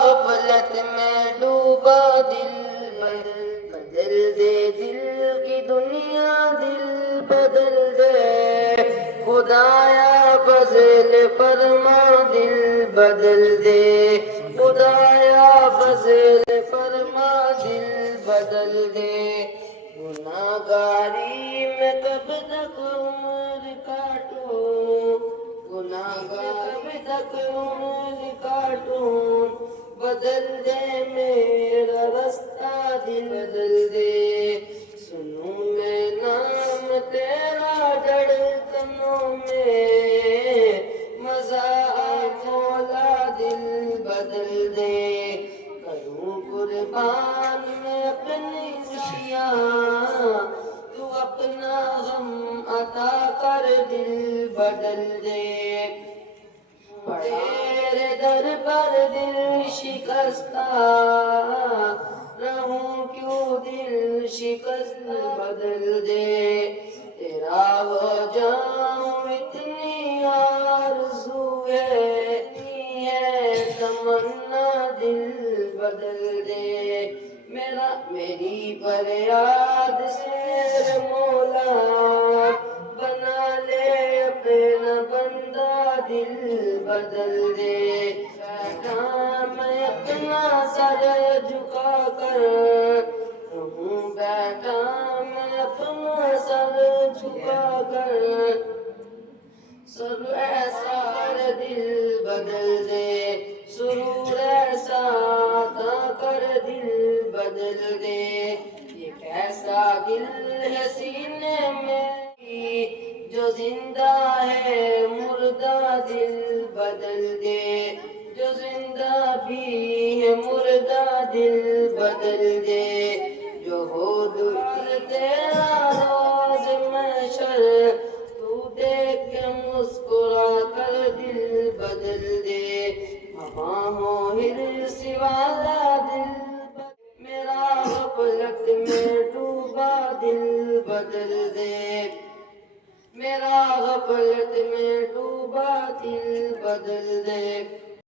غفلت میں ڈوبا دل بدل دے، دل کی دنیا دل بدل دے، خدایا فضل فرما دل بدل دے، خدایا فضل فرما دل بدل دے۔ گناہگاری میں کب تک عمر کاٹوں، گناہگار میں تک عمر کاٹوں، بدل دے میرا رستہ دل بدل دے۔ سنوں میں نام تیرا دھڑکنوں میں، مزہ آئے مولا دل بدل دے۔ کروں قربان میں اپنی خوشیاں، تو اپنا غم عطا کر دل بدل دے۔ تیرے در پر دل شکستہ رہوں کیوں، دل شکست بدل دے۔ تیرا ہو جاؤں اتنی آرزو ہے، اتنی ہے تمنا دل بدل دے۔ میری فریاد سے مولا بنا لے اپنا بندہ دل بدل دے۔ بیٹھا میں اپنا سر جھکا کر رہوں، بیٹھا میں اپنا سر جھکا کر، سب ایسا کر دل بدل دے، سرور ایسا عطا کر دل بدل دے۔ یہ کیسا دل ہے سینے میں جو زندہ ہے، مردہ دل بدل دے، جو زندہ بھی ہے مردہ دل بدل دے۔ جو ہو دل تیرا روز محشر، تو دیکھ کے مسکرا کر دل بدل دے۔ وہاں ہو حرص والا دل میرا غفلت میں ڈوبا دل بدل دے، میرا غفلت میں ڈوبا دل بدل دے۔